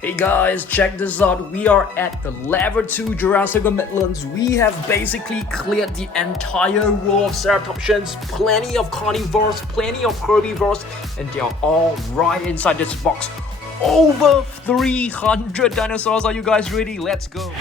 Hey guys, check this out. We are at the Level 2 Jurassic Midlands. We have basically cleared the entire row of ceratopsians, plenty of carnivores, plenty of herbivores, and they are all right inside this box. Over 300 dinosaurs. Are you guys ready? Let's go.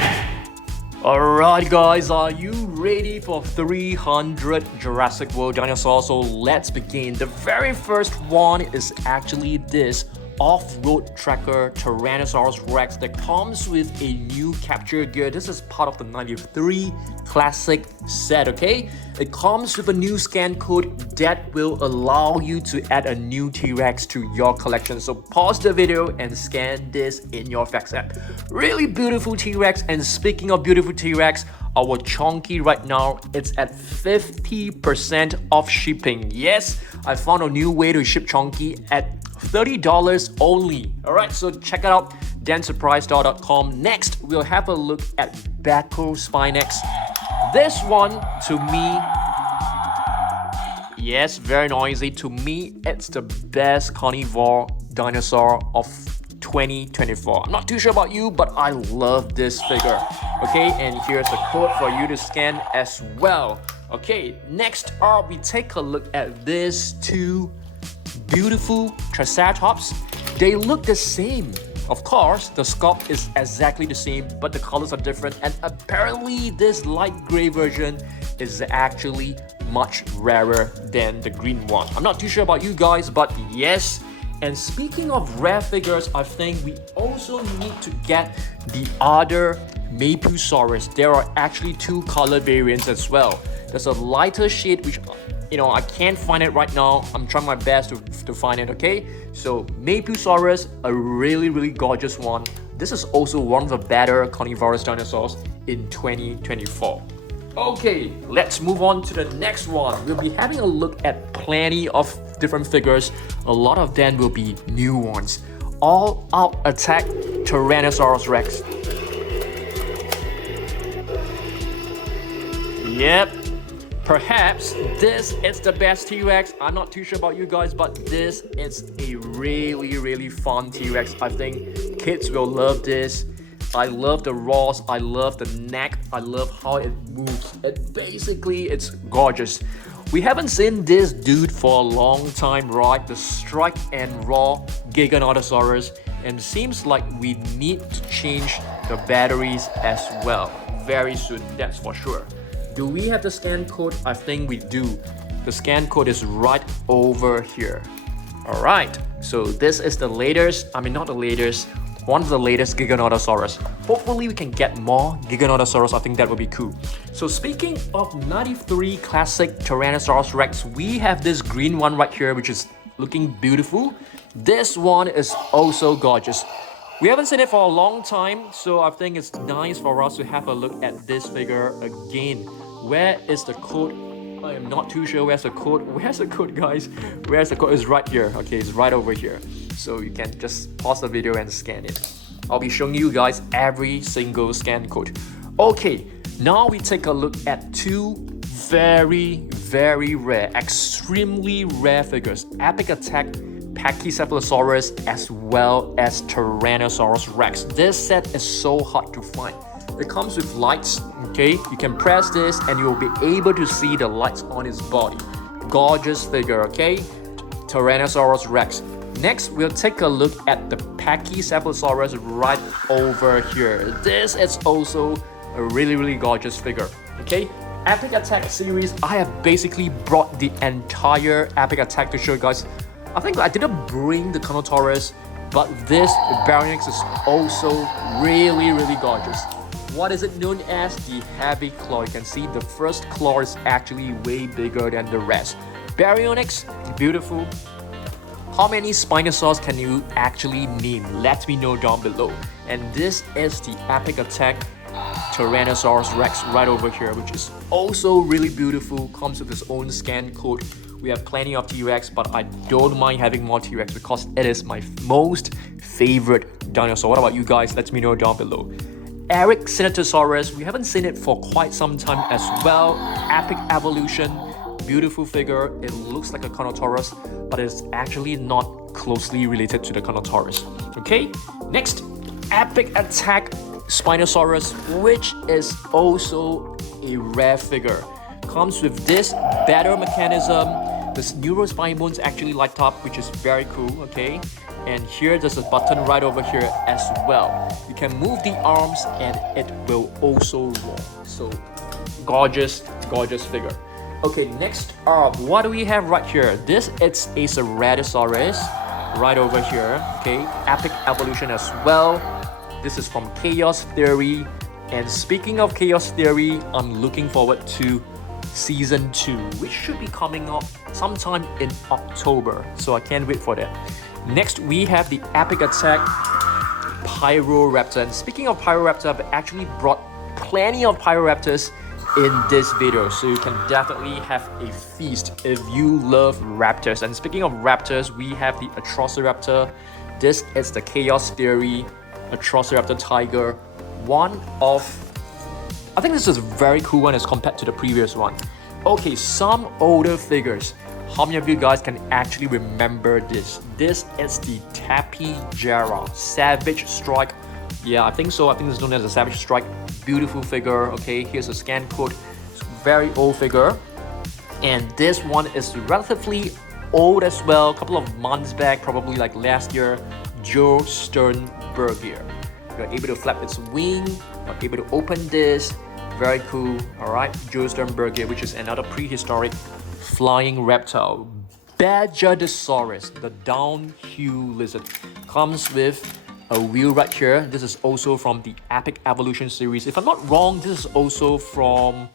Alright guys, are you ready for 300 Jurassic World dinosaurs? So let's begin. The very first one is actually this off-road tracker Tyrannosaurus Rex that comes with a new capture gear. This is part of the 93 classic set, okay? It comes with a new scan code that will allow you to add a new T-Rex to your collection. So pause the video and scan this in your FAQs app. Really beautiful T-Rex, and speaking of beautiful T-Rex, our Chonky right now, it's at 50% off shipping. Yes, I found a new way to ship Chonky at $30 only. Alright, so check it out, dansurprisestore.com. Next, we'll have a look at Bako Spinex. This one, to me, yes, very noisy. To me, it's the best carnivore dinosaur of 2024. I'm not too sure about you, but I love this figure. Okay, and here's a code for you to scan as well. Okay, next up, we take a look at these two beautiful Triceratops. They look the same. Of course, the sculpt is exactly the same, but the colors are different, and apparently this light gray version is actually much rarer than the green one. I'm not too sure about you guys, but yes. And speaking of rare figures, I think we also need to get the other Mapusaurus. There are actually two color variants as well. There's a lighter shade, which I can't find it right now. I'm trying my best to find it, okay? So Mapusaurus, a really gorgeous one. This is also one of the better carnivorous dinosaurs in 2024. Okay, let's move on to the next one. We'll be having a look at plenty of different figures. A lot of them will be new ones. All Out Attack Tyrannosaurus Rex. Yep. Perhaps this is the best T-Rex. I'm not too sure about you guys, but this is a really fun T-Rex. I think kids will love this. I love the roars, I love the neck, I love how it moves. It's gorgeous. We haven't seen this dude for a long time, right? The Strike and Roar Giganotosaurus, and seems like we need to change the batteries as well very soon, that's for sure. Do we have the scan code? I think we do. The scan code is right over here. Alright, so this is the latest, one of the latest Giganotosaurus. Hopefully we can get more Giganotosaurus. I think that would be cool. So speaking of 93 classic Tyrannosaurus Rex, we have this green one right here, which is looking beautiful. This one is also gorgeous. We haven't seen it for a long time, so I think it's nice for us to have a look at this figure again. Where is the code? I am not too sure where's the code. Where's the code, guys? Where's the code? It's right here. Okay, it's right over here. So you can just pause the video and scan it. I'll be showing you guys every single scan code. Okay, now we take a look at two very rare, extremely rare figures. Epic Attack Pachycephalosaurus as well as Tyrannosaurus Rex. This set is so hard to find. It comes with lights, okay? You can press this and you'll be able to see the lights on its body. Gorgeous figure, okay? Tyrannosaurus Rex. Next, we'll take a look at the Pachycephalosaurus right over here. This is also a really gorgeous figure, okay? Epic Attack series, I have basically brought the entire Epic Attack to show you guys. I think I didn't bring the Carnotaurus, but this Baryonyx is also really gorgeous. What is it known as? The heavy claw. You can see the first claw is actually way bigger than the rest. Baryonyx, beautiful. How many Spinosaurs can you actually name? Let me know down below. And this is the Epic Attack Tyrannosaurus Rex right over here, which is also really beautiful. Comes with its own scan code. We have plenty of T-Rex, but I don't mind having more T-Rex because it is my most favorite dinosaur. What about you guys? Let me know down below. Ericsinatosaurus, we haven't seen it for quite some time as well. Epic Evolution, beautiful figure. It looks like a Carnotaurus, but it's actually not closely related to the Carnotaurus. Okay, next Epic Attack Spinosaurus, which is also a rare figure. Comes with this better mechanism. This neurospine bones actually light up, which is very cool, okay? And here there's a button right over here as well. You can move the arms and it will also roll. So gorgeous, gorgeous figure. Okay, next up, what do we have right here? This is a Ceratosaurus right over here, okay? Epic Evolution as well. This is from Chaos Theory. And speaking of Chaos Theory, I'm looking forward to Season 2, which should be coming up sometime in October. So I can't wait for that. Next, we have the Epic Attack Pyroraptor. And speaking of Pyroraptor, I've actually brought plenty of Pyroraptors in this video, so you can definitely have a feast if you love raptors. And speaking of raptors, we have the Atrociraptor. This is the Chaos Theory Atrociraptor Tiger. One of, I think this is a very cool one as compared to the previous one. Okay, some older figures. How many of you guys can actually remember this? This is the Tapejara Savage Strike. Yeah, I think so. I think it's known as a Savage Strike. Beautiful figure. Okay, here's a scan code. It's a very old figure. And this one is relatively old as well. A couple of months back, probably like last year. Joe Sternberger. You're able to flap its wing. You're able to open this. Very cool. Alright, Joe Sternberger, which is another prehistoric flying reptile. Badgerdosaurus, the downhill lizard, comes with a wheel right here. This is also from the Epic Evolution series. If I'm not wrong, this is also from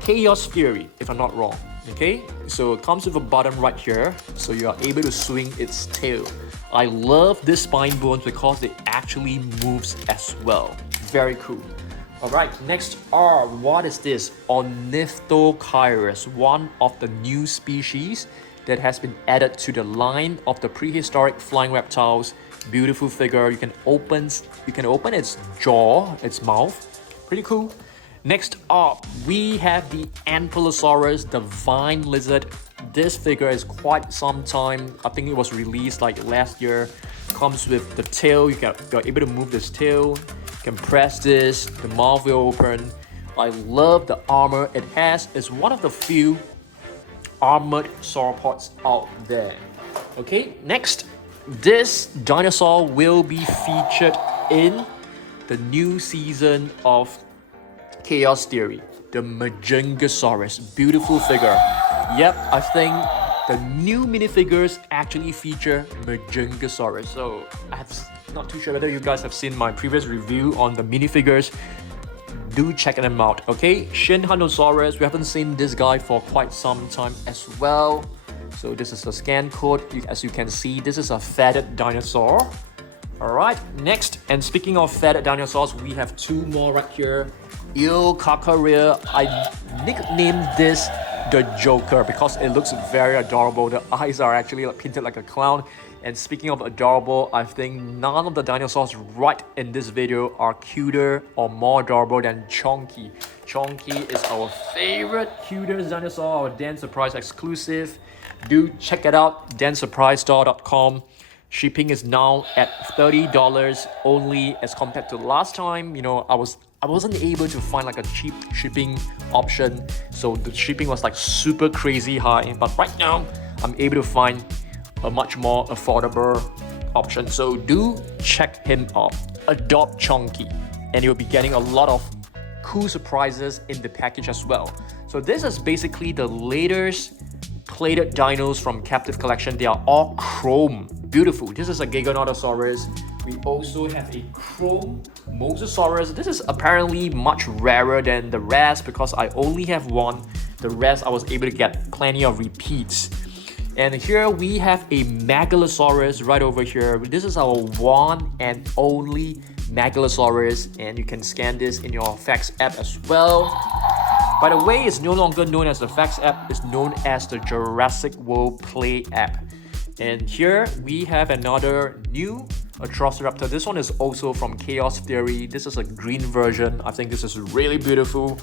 Chaos Theory, if I'm not wrong. Okay, so it comes with a button right here, so you are able to swing its tail. I love this spine bones because it actually moves as well. Very cool. Alright, next are, what is this? Ornithocheirus, one of the new species that has been added to the line of the prehistoric flying reptiles. Beautiful figure. You can open its jaw, its mouth. Pretty cool. Next up, we have the Ankylosaurus, the vine lizard. This figure is quite some time. I think it was released like last year. Comes with the tail. You're able to move this tail. You can press this, the mouth will open. I love the armor it has. It's one of the few armored sauropods out there. Okay, next, this dinosaur will be featured in the new season of Chaos Theory, the Majungasaurus. Beautiful figure. Yep, I think the new minifigures actually feature Majungasaurus. So I'm not too sure whether you guys have seen my previous review on the minifigures. Do check them out, okay? Shinhanosaurus, we haven't seen this guy for quite some time as well. So this is the scan code. As you can see, this is a feathered dinosaur. Alright, next, and speaking of feathered dinosaurs, we have two more right here. Ilkakaria. I nicknamed this the Joker because it looks very adorable. The eyes are actually painted like a clown. And speaking of adorable, I think none of the dinosaurs right in this video are cuter or more adorable than Chonky. Chonky is our favorite cutest dinosaur, our Dan Surprise exclusive. Do check it out, dansurprisestore.com. Shipping is now at $30 only as compared to last time. You know, I wasn't able to find like a cheap shipping option, so the shipping was like super crazy high. But right now, I'm able to find a much more affordable option. So do check him out. Adopt Chonky, and you'll be getting a lot of cool surprises in the package as well. So this is basically the latest plated dinos from Captive Collection. They are all chrome. Beautiful. This is a Giganotosaurus. We also have a chrome Mosasaurus. This is apparently much rarer than the rest because I only have one. The rest I was able to get plenty of repeats. And here we have a Megalosaurus right over here. This is our one and only Megalosaurus, and you can scan this in your Facts app as well. By the way, it's no longer known as the Facts app, it's known as the Jurassic World Play app. And here we have another new Atrociraptor. This one is also from Chaos Theory. This is a green version. I think this is really beautiful.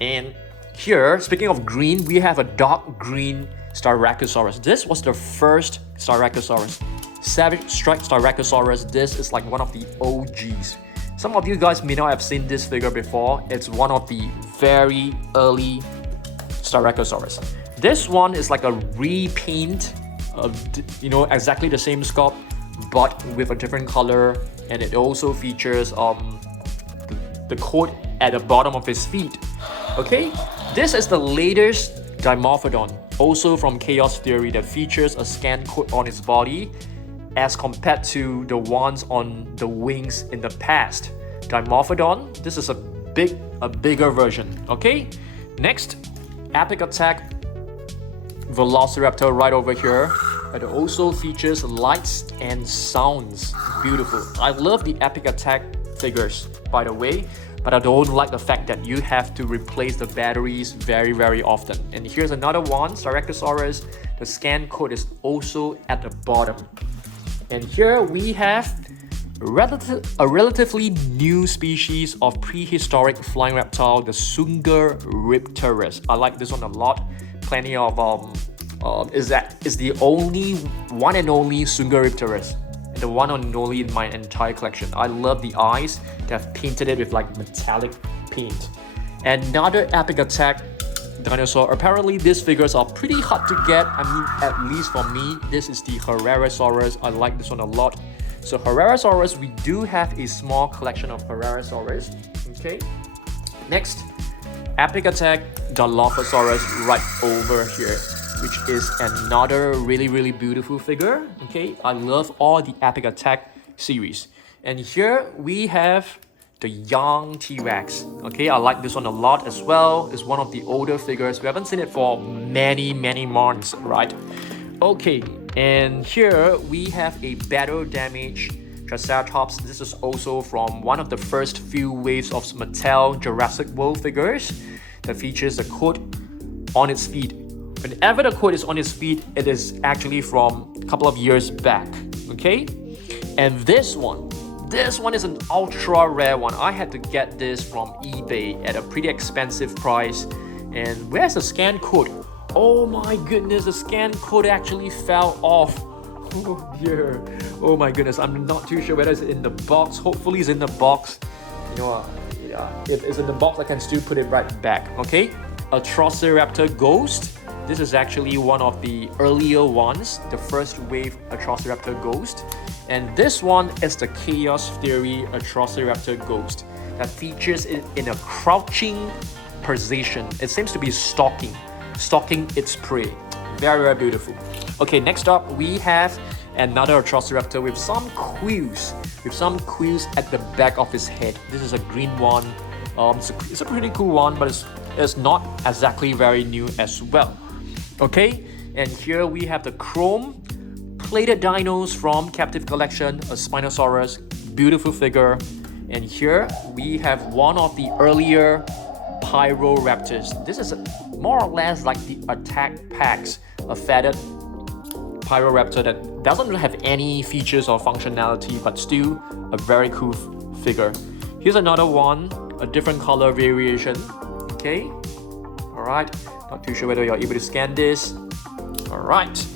And here, speaking of green, we have a dark green Styracosaurus. This was the first Styracosaurus. Savage Strike Styracosaurus. This is like one of the OGs. Some of you guys may not have seen this figure before. It's one of the very early Styracosaurus. This one is like a repaint of, you know, exactly the same sculpt, but with a different color, and it also features the coat at the bottom of his feet. Okay, this is the latest Dimorphodon, also from Chaos Theory, that features a scan coat on its body as compared to the ones on the wings in the past. Dimorphodon, this is a bigger version. Okay, next, Epic Attack Velociraptor right over here. It also features lights and sounds. Beautiful. I love the Epic Attack figures, by the way, but I don't like the fact that you have to replace the batteries very often. And here's another one, Styracosaurus. The scan code is also at the bottom. And here we have a relatively new species of prehistoric flying reptile, the Sungaripterus. I like this one a lot. Plenty of is the only one and only Sungaripterus, and the one and only in my entire collection. I love the eyes. They have painted it with like metallic paint. Another Epic Attack dinosaur. Apparently these figures are pretty hard to get. I mean, at least for me. This is the Herrerasaurus. I like this one a lot. So Herrerasaurus, we do have a small collection of Herrerasaurus. Okay, next, Epic Attack Dilophosaurus right over here, which is another really beautiful figure. Okay, I love all the Epic Attack series. And here we have the young T-Rex. Okay, I like this one a lot as well. It's one of the older figures. We haven't seen it for many months, right? Okay, and here we have a battle damage Triceratops. This is also from one of the first few waves of Mattel Jurassic World figures that features a coat on its feet. Whenever the coat is on its feet, it is actually from a couple of years back. Okay, and this one is an ultra rare one. I had to get this from eBay at a pretty expensive price. And where's the scan code? Oh my goodness, the scan code actually fell off. Oh dear. Oh my goodness, I'm not too sure whether it's in the box. Hopefully it's in the box. You know, yeah, if it's in the box, I can still put it right back. Okay, Atrociraptor Ghost. This is actually one of the earlier ones, the first wave Atrociraptor Ghost. And this one is the Chaos Theory Atrociraptor Ghost that features it in a crouching position. It seems to be stalking its prey. Very beautiful. Okay, next up we have another Atrociraptor with some quills at the back of his head. This is a green one. It's a pretty cool one, but it's not exactly very new as well. Okay, and here we have the chrome plated dinos from Captive Collection, a Spinosaurus. Beautiful figure. And here we have one of the earlier Pyroraptors. This is more or less like the Attack Pax, a feathered Pyroraptor that doesn't have any features or functionality, but still a very cool figure. Here's another one, a different color variation. Okay, alright, not too sure whether you're able to scan this. Alright,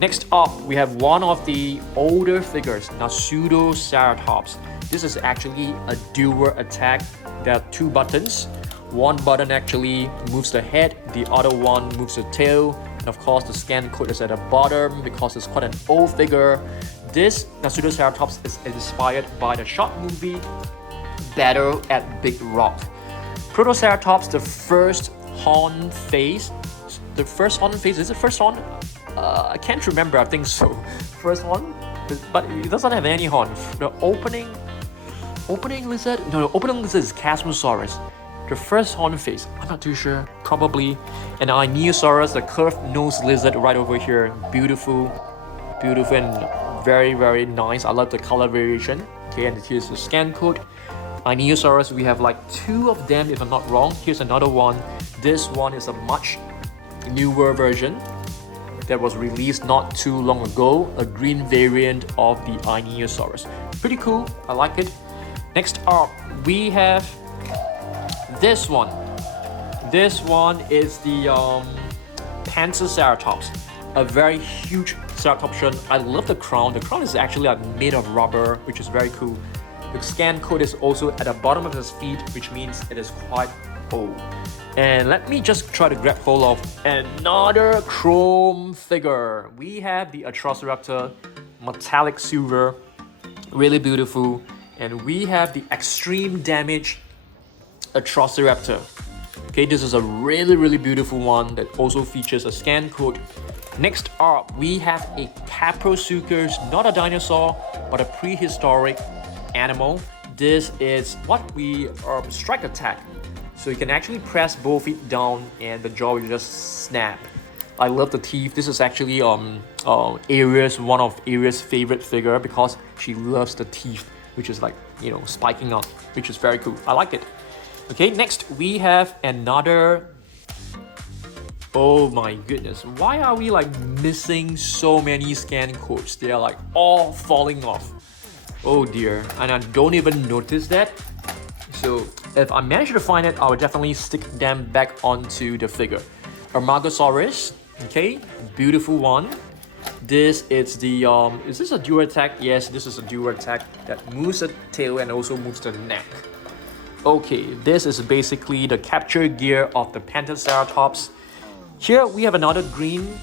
next up we have one of the older figures, Nasutoceratops. This is actually a dual attack. There are two buttons. One button actually moves the head, the other one moves the tail, and of course the scan code is at the bottom because it's quite an old figure. This Nasutoceratops is inspired by the short movie Battle at Big Rock. Protoceratops, the first horn face. The first horn face, is it first horn? I can't remember, I think so. First horn? But it doesn't have any horn. The opening lizard? No, the opening lizard is Chasmosaurus. The first horn face, I'm not too sure, probably an Ionosaurus, the curved nose lizard right over here. Beautiful and very nice. I love the color variation. Okay, and here's the scan code. Ionosaurus, we have like two of them if I'm not wrong. Here's another one. This one is a much newer version that was released not too long ago, a green variant of the Ionosaurus. Pretty cool, I like it. Next up, we have this one. This one is the Panzerceratops, a very huge Ceratopsian. I love the crown. The crown is actually like made of rubber, which is very cool. The scan code is also at the bottom of his feet, which means it is quite old. And let me just try to grab hold of another chrome figure. We have the Atrociraptor metallic silver, really beautiful. And we have the extreme damage Atrociraptor. Okay, this is a really beautiful one that also features a scan code. Next up, we have a Caprosuchus, not a dinosaur, but a prehistoric animal. This is what we strike attack. So you can actually press both feet down and the jaw will just snap. I love the teeth. This is actually Aria's, one of Aria's favorite figure because she loves the teeth, which is like, you know, spiking up, which is very cool. I like it. Okay, next we have another. Oh my goodness, why are we like missing so many scan codes? They are like all falling off. Oh dear, and I don't even notice that. So if I manage to find it, I will definitely stick them back onto the figure. Amargasaurus, okay, beautiful one. This is the is this a dual attack? Yes, this is a dual attack that moves the tail and also moves the neck. Okay, this is basically the capture gear of the Pentaceratops. Here we have another green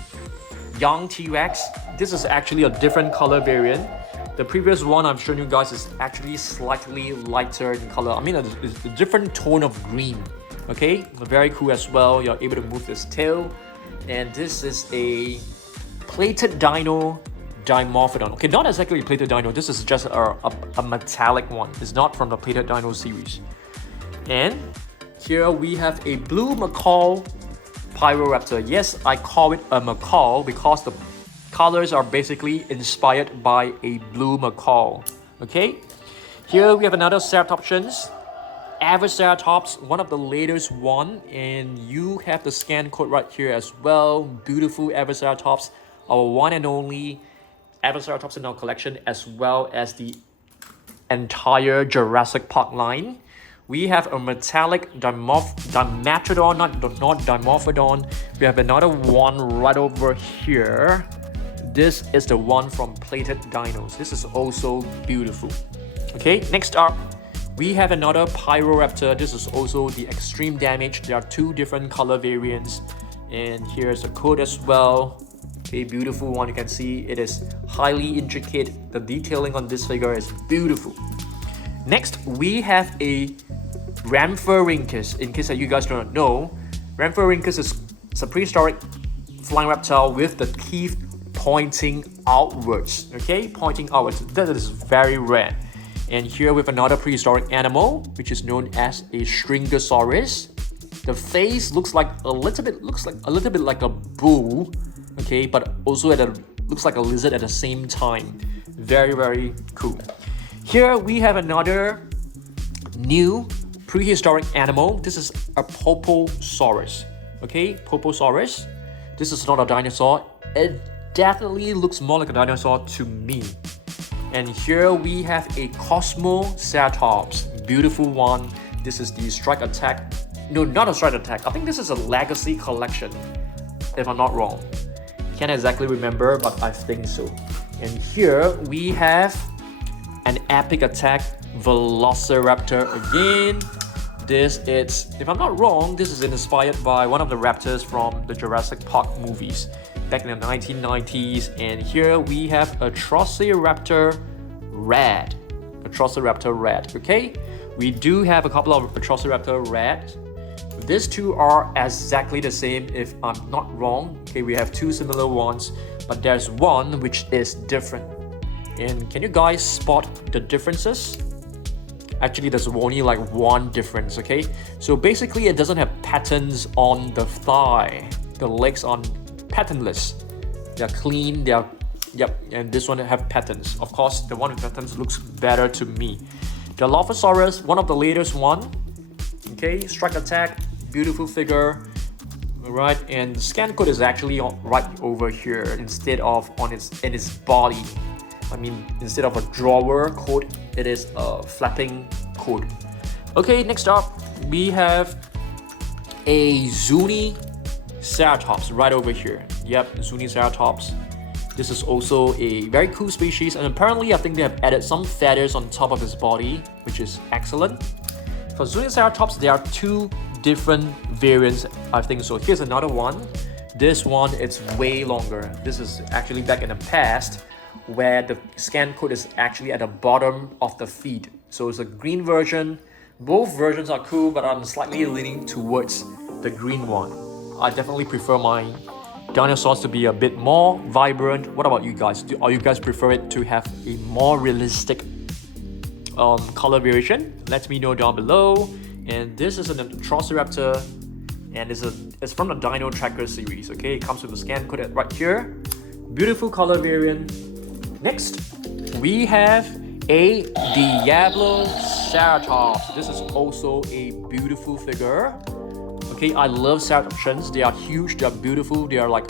young T-Rex. This is actually a different color variant. The previous one I've shown you guys is actually slightly lighter in color. I mean, it's a different tone of green. Okay, very cool as well. You're able to move this tail. And this is a plated dino Dimorphodon. Okay, not exactly a plated dino. This is just a metallic one. It's not from the plated dino series. And here we have a blue macaw Pyroraptor. Yes, I call it a macaw because the colors are basically inspired by a blue macaw. Okay, here we have another Ceratopsians, Avaceratops, one of the latest one, and you have the scan code right here as well. Beautiful Avaceratops, our one and only Avaceratops in our collection, as well as the entire Jurassic Park line. We have a metallic Dimetrodon, not Dimorphodon. We have another one right over here. This is the one from Plated Dinos. This is also beautiful. Okay, next up, we have another Pyroraptor. This is also the extreme damage. There are two different color variants. And here's the code as well. A beautiful one. You can see it is highly intricate. The detailing on this figure is beautiful. Next, we have a Rhamphorhynchus. In case that you guys don't know, Rhamphorhynchus is a prehistoric flying reptile with the teeth pointing outwards. Okay, pointing outwards. That is very rare. And here with another prehistoric animal, which is known as a Stringosaurus. The face looks a little bit like a bull. Okay, but also looks like a lizard at the same time. Very cool. Here we have another new prehistoric animal. This is a Poposaurus. Okay, Poposaurus. This is not a dinosaur. It definitely looks more like a dinosaur to me. And here we have a Cosmoceratops. Beautiful one. This is the strike attack. No, not a strike attack. I think this is a legacy collection, if I'm not wrong. Can't exactly remember, but I think so. And here we have an epic attack Velociraptor again. This is, if I'm not wrong, this is inspired by one of the raptors from the Jurassic Park movies back in the 1990s. And here we have Atrociraptor Red. Atrociraptor Red, okay? We do have a couple of Atrociraptor Red. These two are exactly the same, if I'm not wrong. Okay, we have two similar ones, but there's one which is different. And can you guys spot the differences? Actually, there's only like one difference, okay? So basically, it doesn't have patterns on the thigh. The legs are patternless. They're clean, yep, and this one have patterns. Of course, the one with patterns looks better to me. The Dilophosaurus, one of the latest one. Okay, strike attack, beautiful figure. Alright, and the scan code is actually right over here instead of in its body. I mean, instead of a drawer code, it is a flapping code. Okay, next up, we have a Zuniceratops right over here. Yep, Zuniceratops. This is also a very cool species, and apparently I think they have added some feathers on top of his body, which is excellent. For Zuniceratops, there are two different variants, I think so. Here's another one. This one, it's way longer. This is actually back in the past, where the scan code is actually at the bottom of the feet. So it's a green version. Both versions are cool, but I'm slightly leaning towards the green one. I definitely prefer my dinosaurs to be a bit more vibrant. What about you guys? Are you guys prefer it to have a more realistic color variation? Let me know down below. And this is an Atrociraptor, and it's from the Dino Tracker series. Okay, it comes with a scan code right here. Beautiful color variant. Next, we have a Diabloceratops. This is also a beautiful figure. Okay, I love Ceratopsians. They are huge, they are beautiful, they are like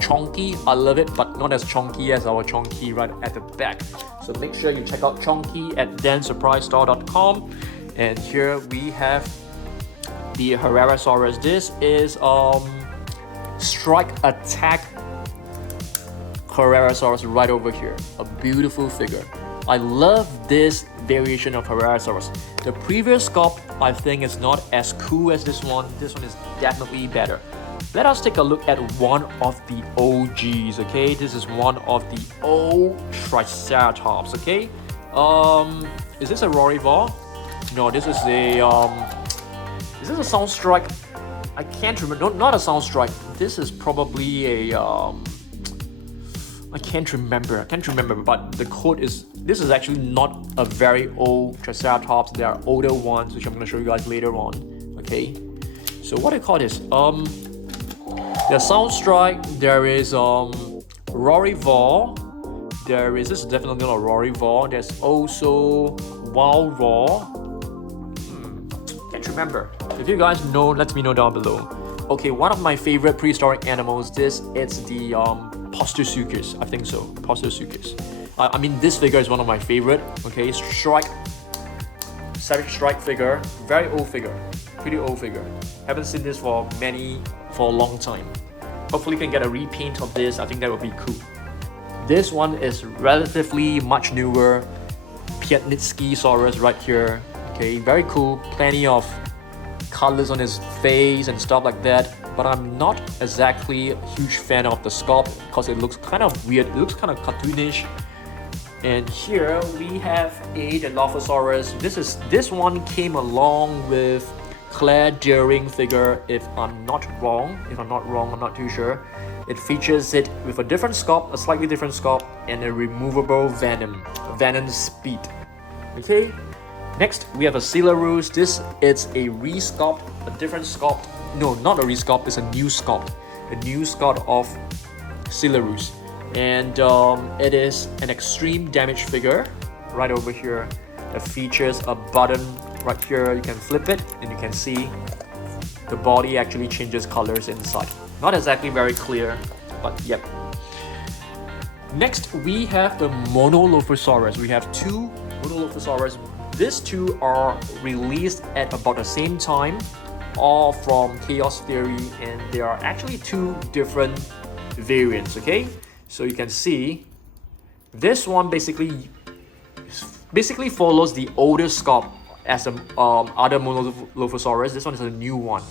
chunky. I love it, but not as chunky as our Chonky right at the back. So make sure you check out Chonky at dansurprisestore.com. And here we have the Herrerasaurus. This is Strike Attack Herrerasaurus right over here. A beautiful figure. I love this variation of Herrerasaurus. The previous sculpt, I think, is not as cool as this one. This one is definitely better. Let us take a look at one of the OGs, okay? This is one of the old Triceratops, okay? Is this a Rorivore? No, this is a is this a Soundstrike? I can't remember. No, not a Soundstrike. This is probably a I can't remember, but the code is, this is actually not a very old Triceratops. There are older ones, which I'm going to show you guys later on, okay? So what do you call this? There's Soundstrike, there is Rorivore, this is definitely not a Rorivore, there's also Wildroar. Can't remember. If you guys know, let me know down below. Okay, one of my favorite prehistoric animals, it's the Postosuchus, I think so, Postosuchus. I mean, this figure is one of my favorite. Okay, Savage Strike figure, very old figure, pretty old figure. Haven't seen this for a long time. Hopefully can get a repaint of this. I think that would be cool. This one is relatively much newer, Piatnitskysaurus right here. Okay, very cool, plenty of colors on his face and stuff like that. But I'm not exactly a huge fan of the sculpt because it looks kind of weird. It looks kind of cartoonish. And here we have a Dilophosaurus. This one came along with Claire Dearing figure, if I'm not wrong. I'm not too sure. It features it with a different sculpt, a slightly different sculpt, and a removable venom speed. Okay. Next, we have a Silarus. This is a resculpt, a different sculpt. No, not a resculpt, it's a new sculpt. A new sculpt of Silarus. And it is an extreme damage figure right over here that features a button right here. You can flip it and you can see the body actually changes colors inside. Not exactly very clear, but yep. Next, we have the Monolophosaurus. We have two Monolophosaurus. These two are released at about the same time, all from Chaos Theory, and there are actually two different variants, okay? So you can see this one basically follows the older sculpt as the other Monolophosaurus. This one is a new one.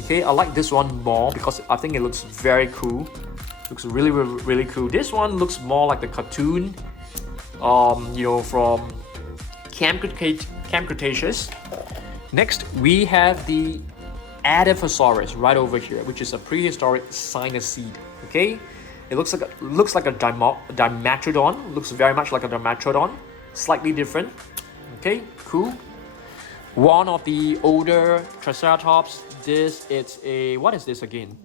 Okay, I like this one more because I think it looks very cool. Looks really, really, really cool. This one looks more like the cartoon, you know, from Camp Cretaceous. Next, we have the Adiphosaurus right over here, which is a prehistoric Cynocid. Okay, it looks like a Dimetrodon. Looks very much like a Dimetrodon, slightly different. Okay, cool. One of the older Triceratops. This is a, what is this again?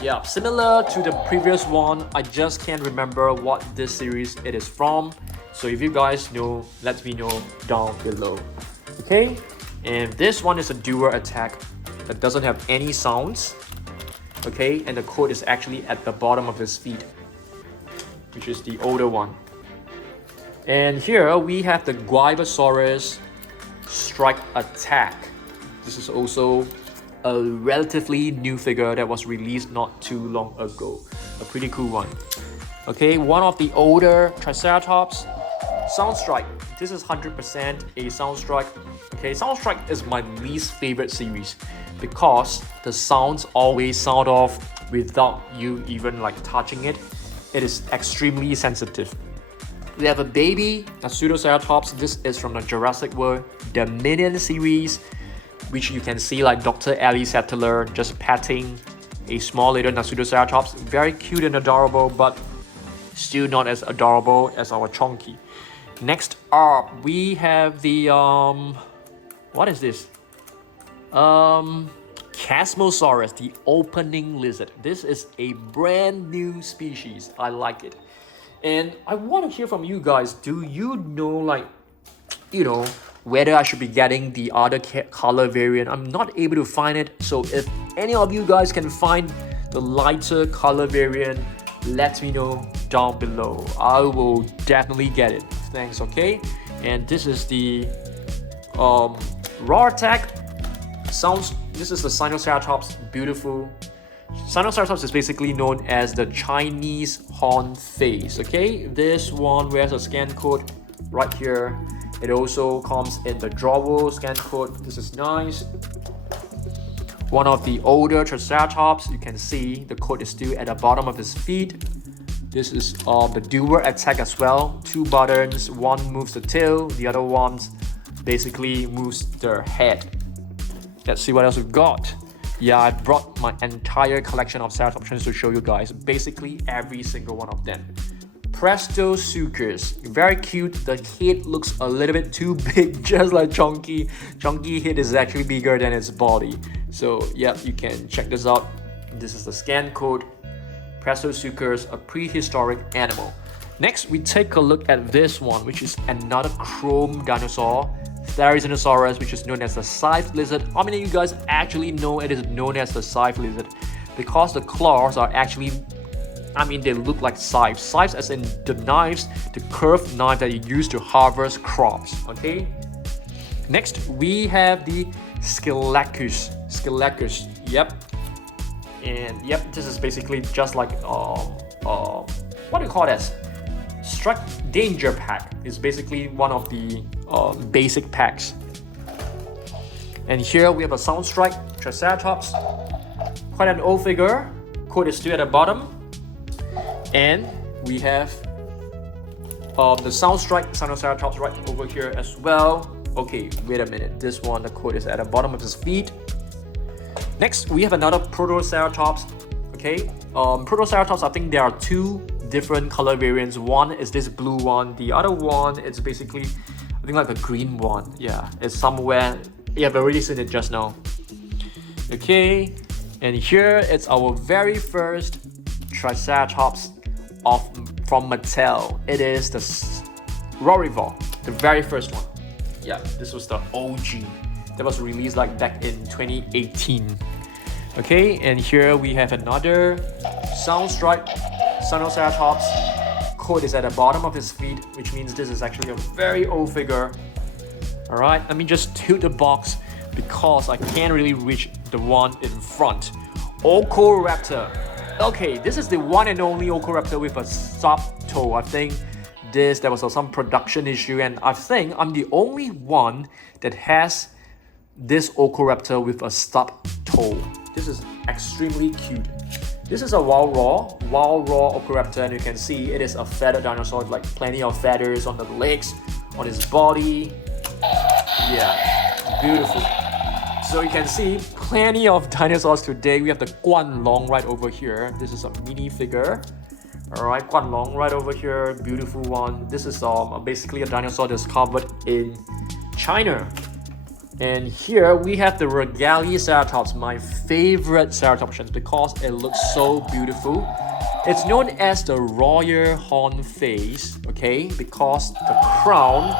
Yeah, similar to the previous one. I just can't remember what this series it is from. So if you guys know, let me know down below. Okay, and this one is a dual attack that doesn't have any sounds. Okay, and the code is actually at the bottom of his feet, which is the older one. And here we have the Guibosaurus Strike Attack. This is also a relatively new figure that was released not too long ago. A pretty cool one. Okay, one of the older Triceratops. Soundstrike. This is 100% a Soundstrike. Okay, Soundstrike is my least favorite series because the sounds always sound off without you even like touching it. It is extremely sensitive. We have a baby Pseudoceratops. This is from the Jurassic World Dominion series, which you can see like Dr. Ellie Sattler just patting a small little Pseudoceratops. Very cute and adorable, but still not as adorable as our Chonky. Next up, we have the what is this? Chasmosaurus, the opening lizard. This is a brand new species. I like it. And I want to hear from you guys. Do you know, like, whether I should be getting the other color variant? I'm not able to find it. So if any of you guys can find the lighter color variant, let me know down below. I will definitely get it. Thanks, okay? And this is the raw attack. This is the Sinoceratops, beautiful. Sinoceratops is basically known as the Chinese horn face, okay? This one wears a scan code right here. It also comes in the drawer scan code. This is nice. One of the older Triceratops, you can see the code is still at the bottom of his feet. This is the dual attack as well. 2 buttons, one moves the tail, the other one basically moves their head. Let's see what else we've got. Yeah, I brought my entire collection of Ceratopsians to show you guys. Basically every single one of them. Prestosuchus, very cute. The head looks a little bit too big, just like Chonky. Chonky head is actually bigger than its body. So yeah, you can check this out. This is the scan code. Prestosuchus, a prehistoric animal. Next, we take a look at this one, which is another chrome dinosaur, Therizinosaurus, which is known as the scythe lizard. How many of you guys actually know it is known as the scythe lizard? Because the claws are actually, they look like scythes. Scythes as in the knives, the curved knife that you use to harvest crops, okay? Next, we have the Scylacus. Scylacus, yep. And yep, this is basically just like what do you call this? Strike Danger Pack is basically one of the basic packs. And here we have a Soundstrike Triceratops, quite an old figure. Code is still at the bottom. And we have the Soundstrike Sinoceratops right over here as well. Okay, wait a minute. This one, the code is at the bottom of his feet. Next, we have another Protoceratops. Okay, Protoceratops, I think there are 2 different color variants. One is this blue one. The other one is basically, I think like a green one. Yeah, it's somewhere. Yeah, I've already seen it just now. Okay, and here it's our very first Triceratops from Mattel. It is the Rorivore, the very first one. Yeah, this was the OG that was released like back in 2018. Okay, and here we have another Soundstrike Sinoceratops. Code is at the bottom of his feet, which means this is actually a very old figure. Alright, let me just tilt the box because I can't really reach the one in front. Ocoraptor. Okay, this is the one and only Ocoraptor with a sub toe. I think there was some production issue, and I think I'm the only one that has this Ocoraptor with a stub toe. This is extremely cute. This is a wild raw Ocoraptor, and you can see it is a feathered dinosaur with like plenty of feathers on the legs, on his body. Yeah, beautiful. So you can see plenty of dinosaurs today. We have the Guanlong right over here. This is a mini figure. Alright, Guanlong right over here, beautiful one. This is basically a dinosaur discovered in China. And here we have the Regaliceratops, my favorite Ceratopsians because it looks so beautiful. It's known as the royal horn face, okay, because the crown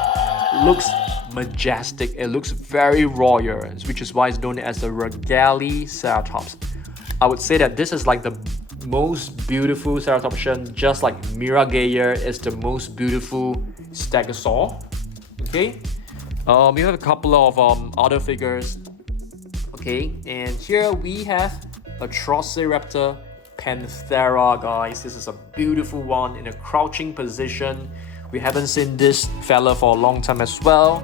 looks majestic. It looks very royal, which is why it's known as the Regaliceratops. I would say that this is like the most beautiful Ceratopsian, just like Miragaia is the most beautiful Stegosaur. Okay, we have a couple of other figures. Okay, and here we have a Triceratops Panthera, guys. This is a beautiful one in a crouching position. We haven't seen this fella for a long time as well.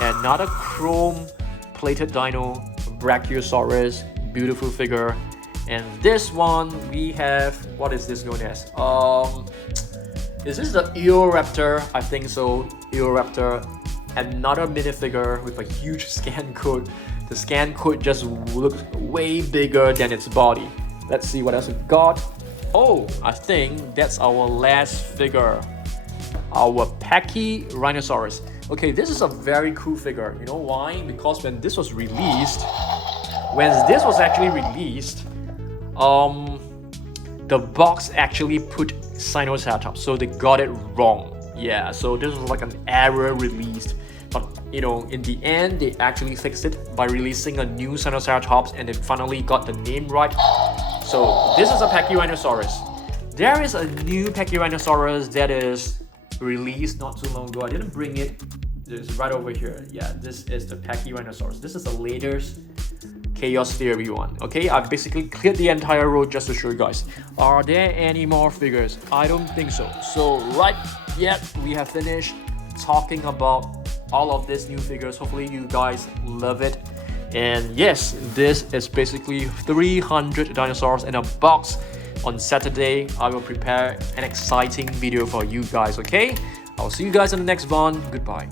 Another chrome plated dino, Brachiosaurus, beautiful figure. And this one we have, what is this known as? Is this the Eoraptor? I think so, Eoraptor. Another minifigure with a huge scan code. The scan code just looks way bigger than its body. Let's see what else we got. Oh, I think that's our last figure. Our Pachyrhinosaurus. Okay, this is a very cool figure. You know why? Because when this was actually released, the box actually put Sinoceratops, so they got it wrong. Yeah, so this was like an error released. But you know, in the end, they actually fixed it by releasing a new Sinoceratops, and they finally got the name right. So this is a Pachyrhinosaurus. There is a new Pachyrhinosaurus that is released not too long ago. I didn't bring it. It's right over here. Yeah, this is the Pachyrhinosaurus. This is the latest Chaos Theory one. Okay, I've basically cleared the entire road just to show you guys. Are there any more figures? I don't think so. So right yet we have finished talking about all of these new figures. Hopefully you guys love it. And yes, this is basically 300 dinosaurs in a box. On Saturday, I will prepare an exciting video for you guys, okay? I'll see you guys in the next one. Goodbye.